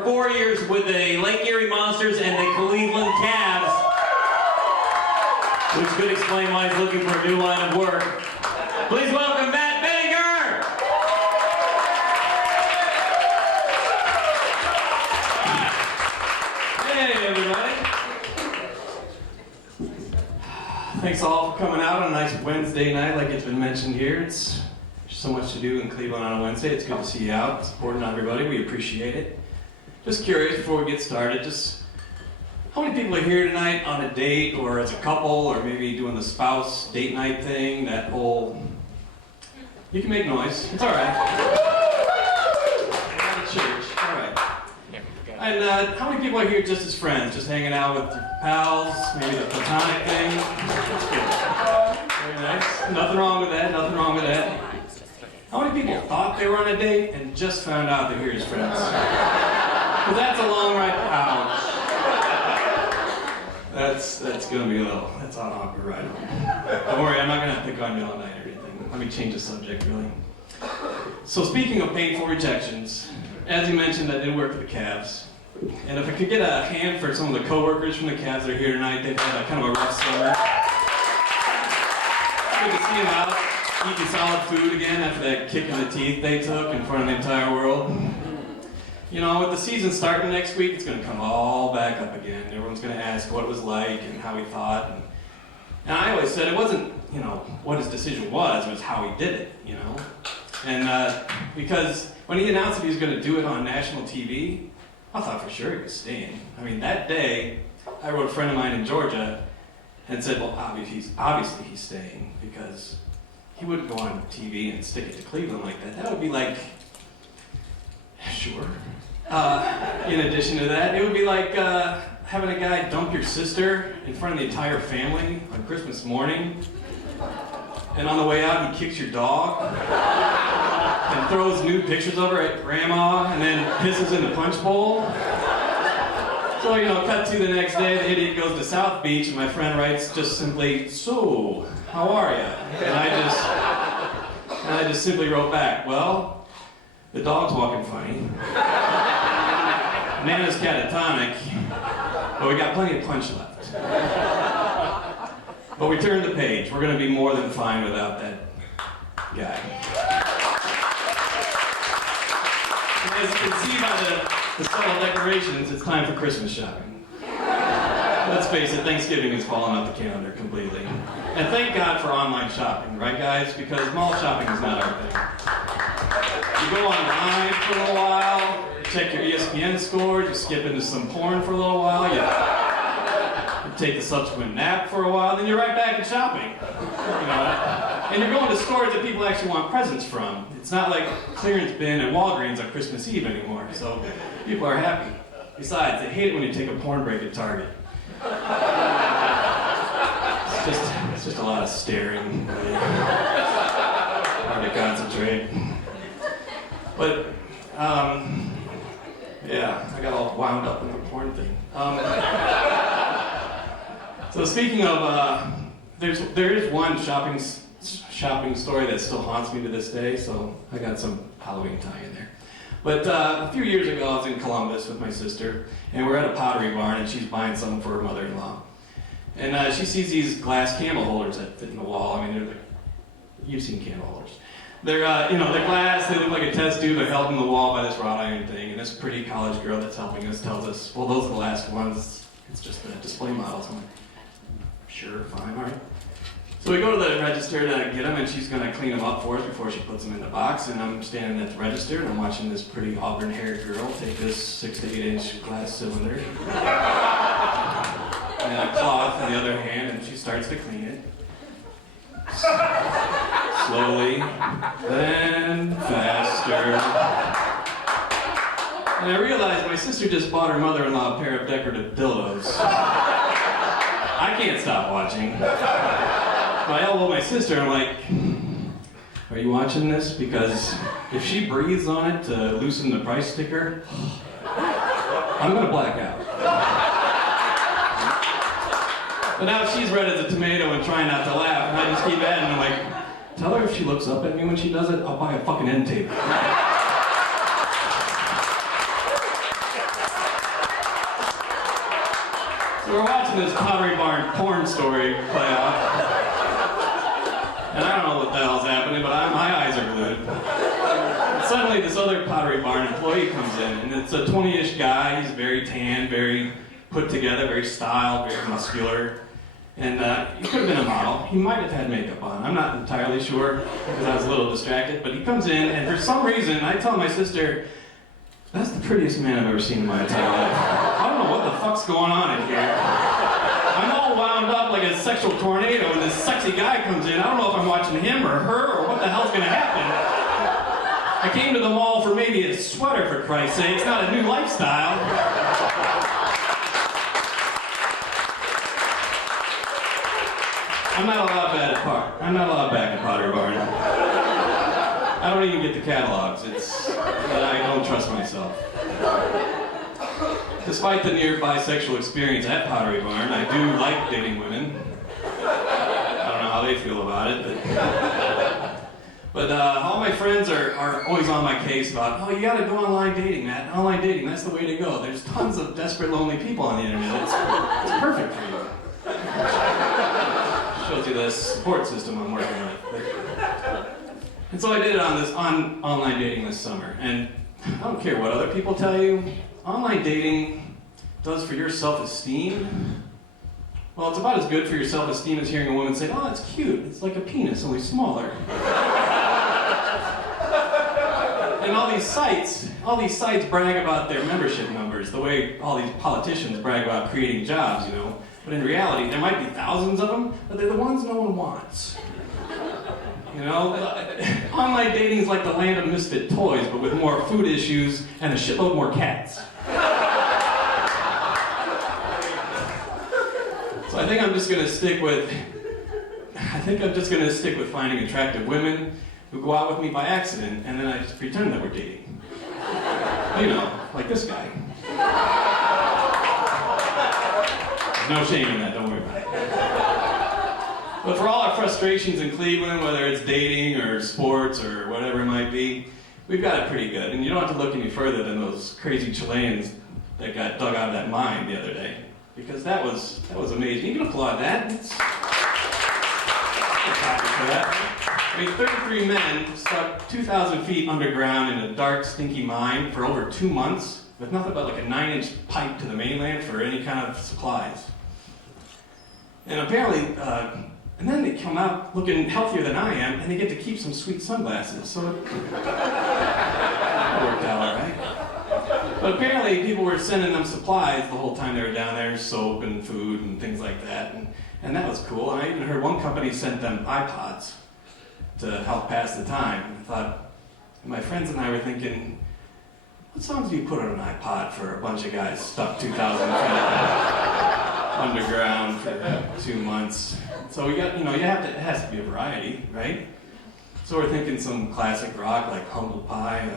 for 4 years with the Lake Erie Monsters and the Cleveland Cavs, which could explain why he's looking for a new line of work. Please welcome Matt Banger! Hey, everybody. Thanks all for coming out on a nice Wednesday night, like it's been mentioned here. It's so much to do in Cleveland on a Wednesday. It's good to see you out, supporting everybody. We appreciate it. Just curious, before we get started, just how many people are here tonight on a date, or as a couple, or maybe doing the spouse date night thing, that whole... You can make noise. It's all right. At a church. All right. And how many people are here just as friends, just hanging out with your pals, maybe the platonic thing? Very nice. Nothing wrong with that. Nothing wrong with that. How many people thought they were on a date and just found out they're here as friends? Because that's a long ride. Ouch. That's gonna be a little. That's an awkward ride home. Don't worry, I'm not gonna pick on you all night or anything. Let me change the subject, really. So speaking of painful rejections, as you mentioned, I did work for the Cavs. And if I could get a hand for some of the coworkers from the Cavs that are here tonight, they've had kind of a rough summer. Good to see them out, eating solid food again after that kick in the teeth they took in front of the entire world. You know, with the season starting next week, it's going to come all back up again. Everyone's going to ask what it was like and how he thought. And I always said it wasn't, you know, what his decision was, it was how he did it, you know. And because when he announced that he was going to do it on national TV, I thought for sure he was staying. I mean, that day, I wrote a friend of mine in Georgia and said, well, obviously he's staying, because he wouldn't go on TV and stick it to Cleveland like that. That would be like, sure. In addition to that, it would be like having a guy dump your sister in front of the entire family on Christmas morning, and on the way out he kicks your dog and throws nude pictures of her at grandma and then pisses in the punch bowl. So, you know, cut to the next day, the idiot goes to South Beach and my friend writes just simply, so, how are ya? And I just simply wrote back, well, the dog's walking funny. Nana's catatonic, but we got plenty of punch left. But we turned the page. We're going to be more than fine without that guy. As you can see by the subtle decorations, it's time for Christmas shopping. Let's face it, Thanksgiving has fallen off the calendar completely. And thank God for online shopping, right guys? Because mall shopping is not our thing. You go online for a little while, check your ESPN scores, you skip into some porn for a little while, you take the subsequent nap for a while, then you're right back at shopping. You know, and you're going to stores that people actually want presents from. It's not like clearance bin at Walgreens on Christmas Eve anymore, so people are happy. Besides, they hate it when you take a porn break at Target. It's just a lot of staring. Hard to concentrate. But, yeah, I got all wound up in the porn thing. So speaking of, there is one shopping story that still haunts me to this day, so I got some Halloween tie in there. But a few years ago, I was in Columbus with my sister, and we're at a Pottery Barn, and she's buying something for her mother-in-law. And she sees these glass candle holders that fit in the wall. I mean, they're like, you've seen candle holders. They're, you know, they're glass, they look like a test tube, they're held in the wall by this wrought iron thing, and this pretty college girl that's helping us tells us, well, those are the last ones, it's just the display models. I'm like, sure, fine, all right. So we go to the register to get them, and she's going to clean them up for us before she puts them in the box, and I'm standing at the register, and I'm watching this pretty auburn-haired girl take this 6 to 8 inch glass cylinder, and a cloth in the other hand, and she starts to clean it. Slowly, then faster. And I realized my sister just bought her mother-in-law a pair of decorative dildos. I can't stop watching. So I elbow my sister, I'm like, are you watching this? Because if she breathes on it to loosen the price sticker, I'm gonna black out. But now she's red as a tomato and trying not to laugh, and I just keep at it, and I'm like, tell her if she looks up at me when she does it, I'll buy a fucking end table. So we're watching this Pottery Barn porn story play out. And I don't know what the hell's happening, but my eyes are glued. And suddenly this other Pottery Barn employee comes in, and it's a 20-ish guy. He's very tan, very put together, very styled, very muscular. And he could have been a model. He might have had makeup on. I'm not entirely sure because I was a little distracted. But he comes in, and for some reason, I tell my sister, that's the prettiest man I've ever seen in my entire life. I don't know what the fuck's going on in here. I'm all wound up like a sexual tornado, and this sexy guy comes in. I don't know if I'm watching him or her or what the hell's gonna happen. I came to the mall for maybe a sweater, for Christ's sake. It's not a new lifestyle. I'm not allowed back at Pottery Barn. I don't even get the catalogs. I don't trust myself. Despite the near bisexual experience at Pottery Barn, I do like dating women. I don't know how they feel about it, but all my friends are always on my case about, oh, you gotta go online dating, Matt. Online dating, that's the way to go. There's tons of desperate, lonely people on the internet. It's perfect for you. Shows you the support system I'm working with. And so I did it on online dating this summer. And I don't care what other people tell you, online dating does for your self-esteem. Well, it's about as good for your self-esteem as hearing a woman say, oh, it's cute. It's like a penis, only smaller. And all these sites brag about their membership numbers, the way all these politicians brag about creating jobs, you know. But in reality, there might be thousands of them, but they're the ones no one wants. You know, online dating is like the land of misfit toys, but with more food issues and a shitload more cats. So I think I'm just gonna stick with finding attractive women who go out with me by accident, and then I just pretend that we're dating. You know, like this guy. There's no shame in that, don't worry about it. But for all our frustrations in Cleveland, whether it's dating or sports or whatever it might be, we've got it pretty good. And you don't have to look any further than those crazy Chileans that got dug out of that mine the other day. Because that was amazing. You can applaud that. I mean, 33 men stuck 2,000 feet underground in a dark, stinky mine for over 2 months with nothing but like a 9-inch pipe to the mainland for any kind of supplies. And apparently, and then they come out looking healthier than I am, and they get to keep some sweet sunglasses. So it worked out all right. But apparently, people were sending them supplies the whole time they were down there, soap and food and things like that. And that was cool. And I even heard one company sent them iPods to help pass the time. And I thought, my friends and I were thinking, what songs do you put on an iPod for a bunch of guys stuck 2,000 feet underground for 2 months? So we got, it has to be a variety, right? So we're thinking some classic rock like Humble Pie,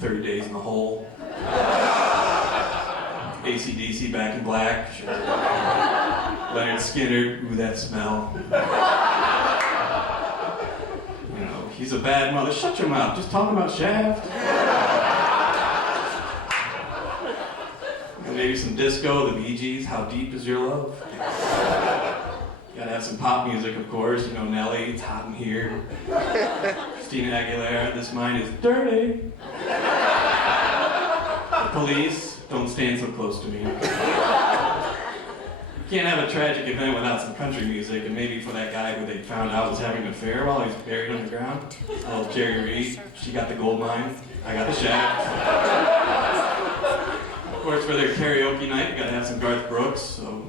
30 Days in the Hole, AC/DC, Back in Black, sure. Leonard Skinner, Ooh, That Smell. He's a bad mother. Shut your mouth, just talking about Shaft. And maybe some disco, the Bee Gees, How Deep Is Your Love? You gotta have some pop music, of course. Nelly, It's Hot in Here. Christina Aguilera, This Mind Is Dirty. The Police, Don't Stand So Close to Me. You can't have a tragic event without some country music, and maybe for that guy who they found out was having an affair while he's buried underground. Oh, Jerry Reed, she got the gold mine, I got the shaft. Of course, for their karaoke night, you gotta have some Garth Brooks, so,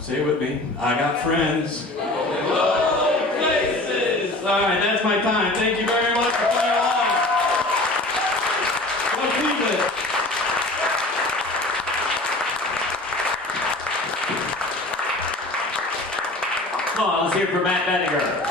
say it with me. I got friends in low places. All right, that's my time. Thank you very much for playing along. Go Cleveland. Come on, let's hear it for Matt Benninger.